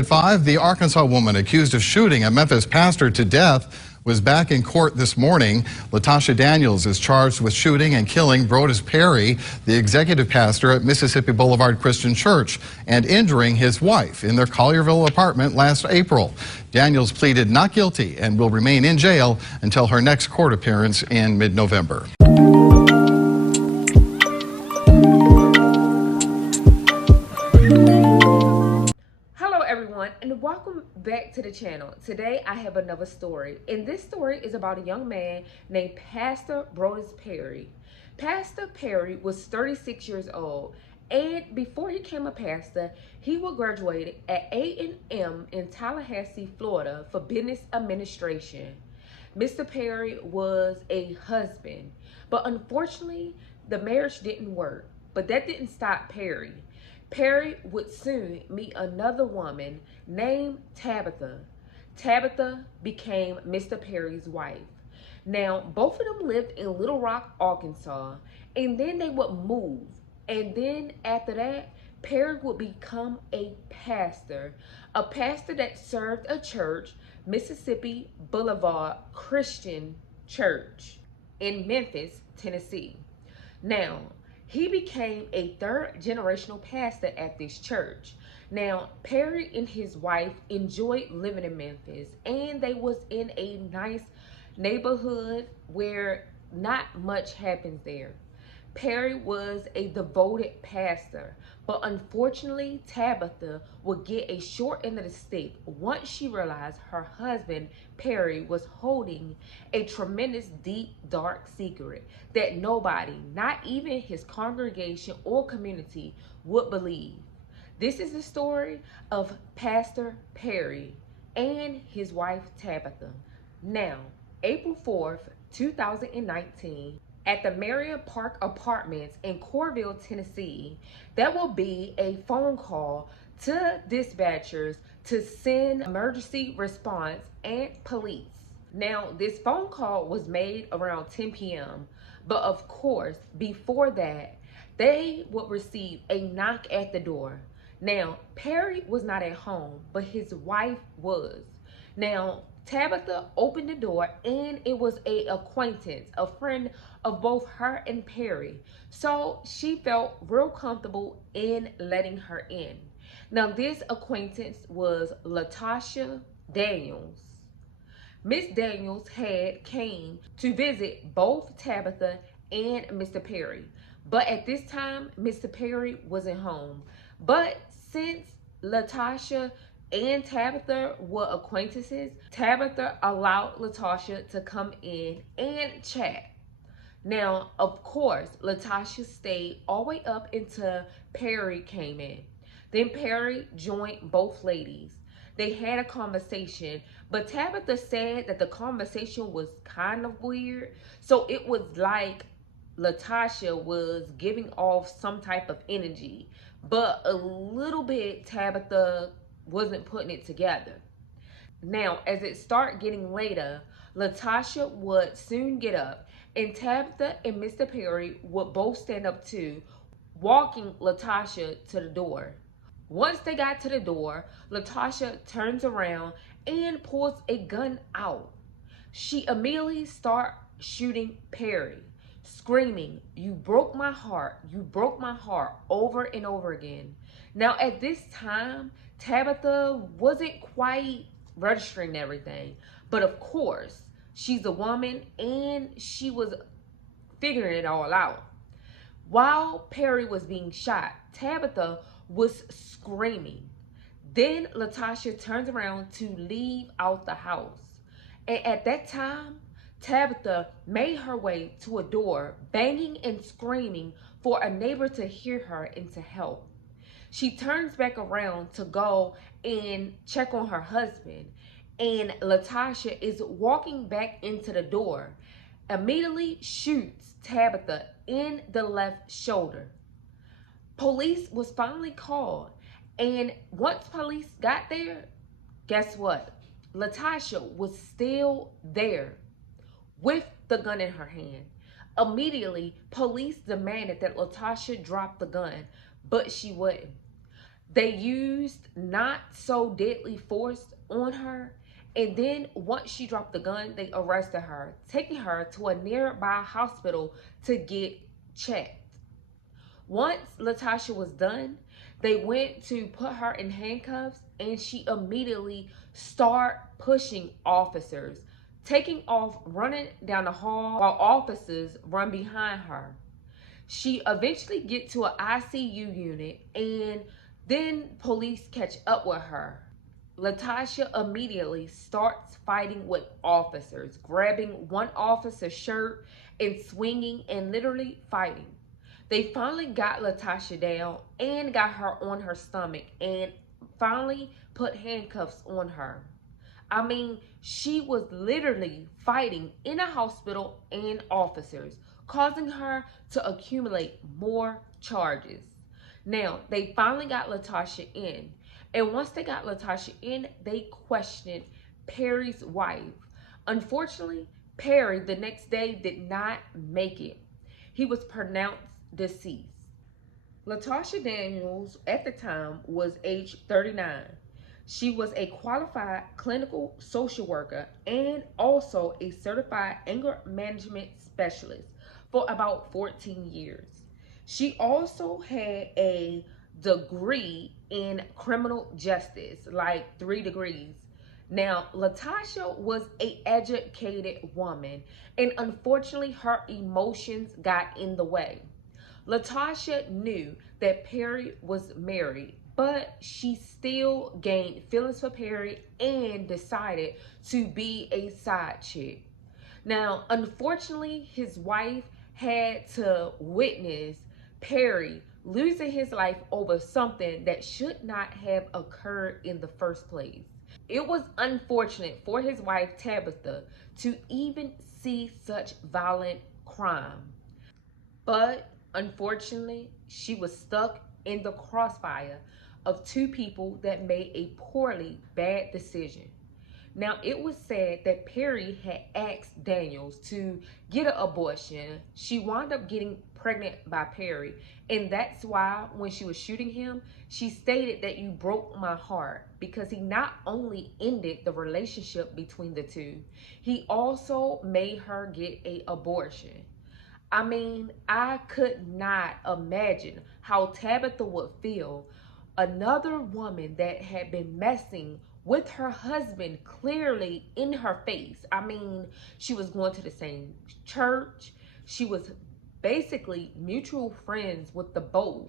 At 5, the Arkansas woman accused of shooting a Memphis pastor to death was back in court this morning. Latoshia Daniels is charged with shooting and killing Brodes Perry, the executive pastor at Mississippi Boulevard Christian Church, and injuring his wife in their Collierville apartment last April. Daniels pleaded not guilty and will remain in jail until her next court appearance in mid-November. And welcome back to the channel. Today I have another story, and this story is about a young man named Pastor Brodes Perry. Pastor Perry was 36 years old, and before he became a pastor, he was graduated at SN&J in Tallahassee, Florida for business administration. Mr. Perry was a husband, but unfortunately the marriage didn't work. But that didn't stop Perry. Perry would soon meet another woman named Tabitha. Tabitha became Mr. Perry's wife. Now, both of them lived in Little Rock, Arkansas, and then they would move. And then after that, Perry would become a pastor that served a church, Mississippi Boulevard Christian Church in Memphis, Tennessee. Now, he became a third-generational pastor at this church. Now, Perry and his wife enjoyed living in Memphis, and they was in a nice neighborhood where not much happens there. Perry was a devoted pastor, but unfortunately, Tabitha would get a short end of the stick once she realized her husband, Perry, was holding a tremendous, deep, dark secret that nobody, not even his congregation or community, would believe. This is the story of Pastor Perry and his wife, Tabitha. Now, April 4th, 2019, at the Marriott Park Apartments in Coralville, Tennessee, there will be a phone call to dispatchers to send emergency response and police. Now, this phone call was made around 10 p.m., but of course, before that, they would receive a knock at the door. Now, Perry was not at home, but his wife was. Now, Tabitha opened the door, and it was an acquaintance, a friend of both her and Perry. So she felt real comfortable in letting her in. Now, this acquaintance was Latoshia Daniels. Miss Daniels had came to visit both Tabitha and Mr. Perry. But at this time, Mr. Perry wasn't home. But since Latoshia and Tabitha were acquaintances, Tabitha allowed Latoshia to come in and chat. Now, of course, Latoshia stayed all the way up until Perry came in. Then Perry joined both ladies. They had a conversation, but Tabitha said that the conversation was kind of weird. So it was like Latoshia was giving off some type of energy, but a little bit Tabitha wasn't putting it together. Now, as it started getting later, Latoshia would soon get up, and Tabitha and Mr. Perry would both stand up too, walking Latoshia to the door. Once they got to the door, Latoshia turns around and pulls a gun out. She immediately starts shooting Perry, screaming, "You broke my heart, you broke my heart," over and over again. Now, at this time, Tabitha wasn't quite registering everything, but of course, she's a woman and she was figuring it all out. While Perry was being shot, Tabitha was screaming. Then Latoshia turns around to leave out the house. And at that time, Tabitha made her way to a door, banging and screaming for a neighbor to hear her and to help. She turns back around to go and check on her husband, and Latoshia is walking back into the door, immediately shoots Tabitha in the left shoulder. Police was finally called, and once police got there, guess what? Latoshia was still there with the gun in her hand. Immediately, police demanded that Latoshia drop the gun, but she wouldn't. They used not so deadly force on her, and then once she dropped the gun, they arrested her, taking her to a nearby hospital to get checked. Once Latoshia was done, they went to put her in handcuffs, and she immediately started pushing officers, taking off running down the hall while officers run behind her. She eventually gets to an ICU unit, and then police catch up with her. Latoshia immediately starts fighting with officers, grabbing one officer's shirt and swinging and literally fighting. They finally got Latoshia down and got her on her stomach and finally put handcuffs on her. I mean, she was literally fighting in a hospital and officers, causing her to accumulate more charges. Now, they finally got Latoshia in. And once they got Latoshia in, they questioned Perry's wife. Unfortunately, Perry the next day did not make it. He was pronounced deceased. Latoshia Daniels at the time was age 39. She was a qualified clinical social worker and also a certified anger management specialist for about 14 years. She also had a degree in criminal justice, like 3 degrees. Now, Latoshia was an educated woman, and unfortunately, her emotions got in the way. Latoshia knew that Perry was married, but she still gained feelings for Perry and decided to be a side chick. Now, unfortunately, his wife had to witness Perry losing his life over something that should not have occurred in the first place. It was unfortunate for his wife, Tabitha, to even see such violent crime. But unfortunately, she was stuck in the crossfire of two people that made a poorly bad decision. Now, it was said that Perry had asked Daniels to get an abortion. She wound up getting pregnant by Perry, and that's why when she was shooting him, she stated that you broke my heart, because he not only ended the relationship between the two, he also made her get an abortion. I mean, I could not imagine how Tabitha would feel. Another woman that had been messing with her husband clearly in her face. I mean, she was going to the same church. She was basically mutual friends with the both.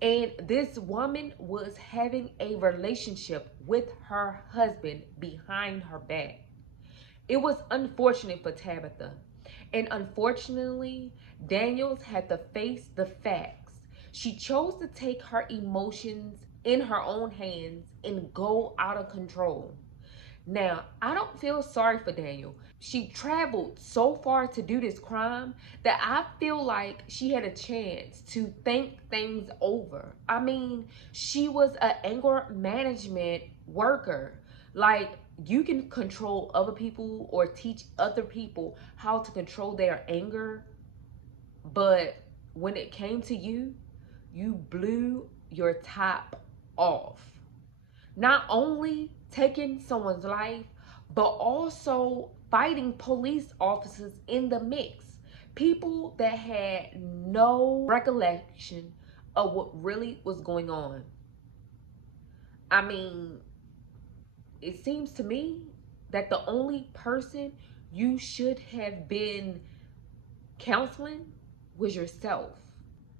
And this woman was having a relationship with her husband behind her back. It was unfortunate for Tabitha. And unfortunately, Daniels had to face the facts. She chose to take her emotions in her own hands and go out of control. Now, I don't feel sorry for Daniel. She traveled so far to do this crime that I feel like she had a chance to think things over. I mean, she was an anger management worker. Like, you can control other people or teach other people how to control their anger, but when it came to you, you blew your top off. Not only taking someone's life, but also fighting police officers in the mix. People that had no recollection of what really was going on. I mean, it seems to me that the only person you should have been counseling was yourself.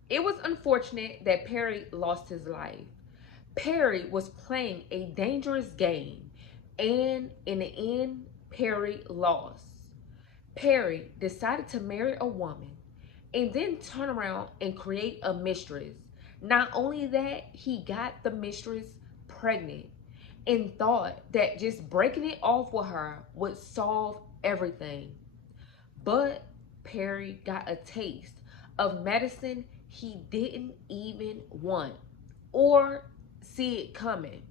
It was unfortunate that Perry lost his life. Perry was playing a dangerous game, and in the end, Perry lost. Perry decided to marry a woman and then turn around and create a mistress. Not only that, he got the mistress pregnant and thought that just breaking it off with her would solve everything. But Perry got a taste of medicine he didn't even want or see it coming.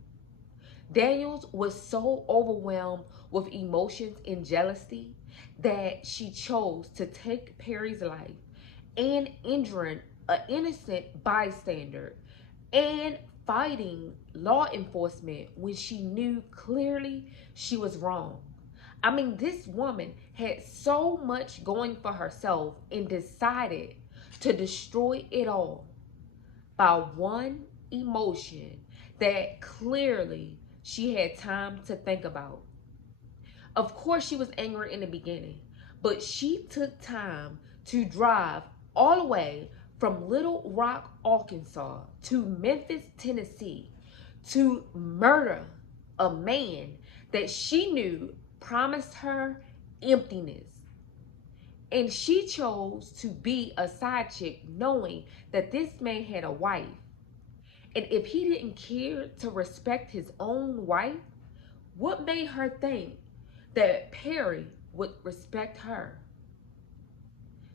Daniels was so overwhelmed with emotions and jealousy that she chose to take Perry's life and injuring an innocent bystander and fighting law enforcement when she knew clearly she was wrong. I mean, this woman had so much going for herself and decided to destroy it all by one emotion that clearly she had time to think about. Of course, she was angry in the beginning, but she took time to drive all the way from Little Rock, Arkansas to Memphis, Tennessee to murder a man that she knew promised her emptiness. And she chose to be a side chick knowing that this man had a wife. And if he didn't care to respect his own wife, what made her think that Perry would respect her?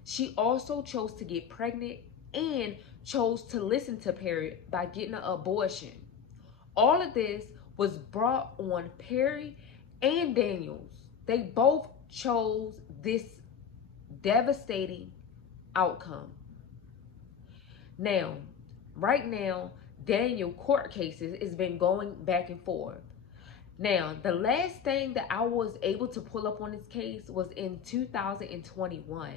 She also chose to get pregnant and chose to listen to Perry by getting an abortion. All of this was brought on Perry and Daniels. They both chose this devastating outcome. Now, right now, Daniel court cases has been going back and forth. Now, the last thing that I was able to pull up on this case was in 2021,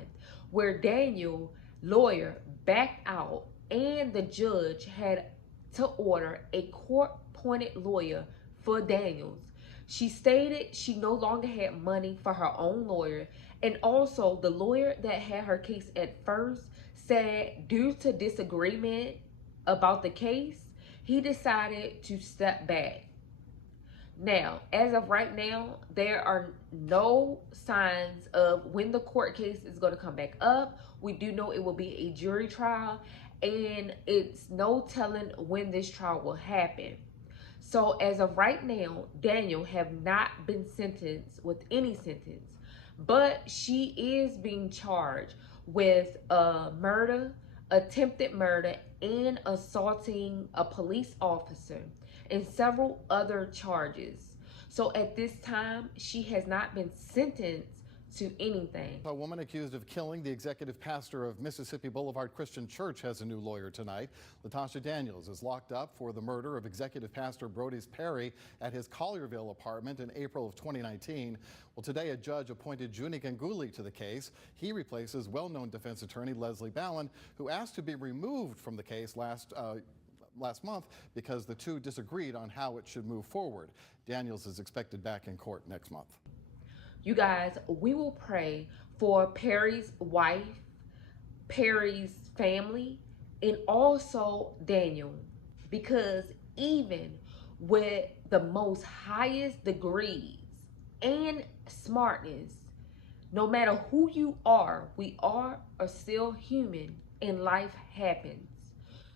where Daniel's lawyer backed out and the judge had to order a court-appointed lawyer for Daniels. She stated she no longer had money for her own lawyer, and also the lawyer that had her case at first said due to disagreement about the case, he decided to step back. Now, as of right now, there are no signs of when the court case is going to come back up. We do know it will be a jury trial, and it's no telling when this trial will happen. So as of right now, Daniel have not been sentenced with any sentence, but she is being charged with murder, attempted murder, and assaulting a police officer, and several other charges. So at this time, she has not been sentenced to anything. A woman accused of killing the executive pastor of Mississippi Boulevard Christian Church has a new lawyer tonight. Latoshia Daniels is locked up for the murder of executive pastor Brodes Perry at his Collierville apartment in April of 2019. Well, today a judge appointed Junie Ganguly to the case. He replaces well-known defense attorney Leslie Ballin, who asked to be removed from the case last month because the two disagreed on how it should move forward. Daniels is expected back in court next month. You guys, we will pray for Perry's wife, Perry's family, and also Daniel, because even with the most highest degrees and smartness, no matter who you are, we are still human and life happens.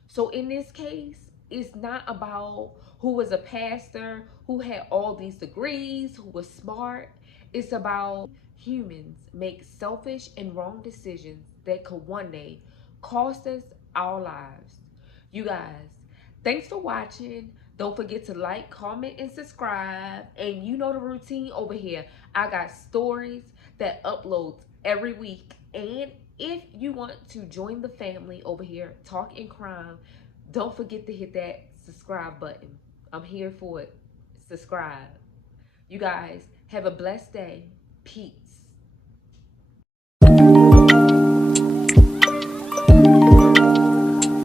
So in this case, it's not about who was a pastor, who had all these degrees, who was smart. It's about humans make selfish and wrong decisions that could one day cost us our lives. You guys, thanks for watching. Don't forget to like, comment, and subscribe. And you know the routine over here. I got stories that uploads every week. And if you want to join the family over here, Talking Crime, don't forget to hit that subscribe button. I'm here for it. Subscribe. You guys, have a blessed day. Peace.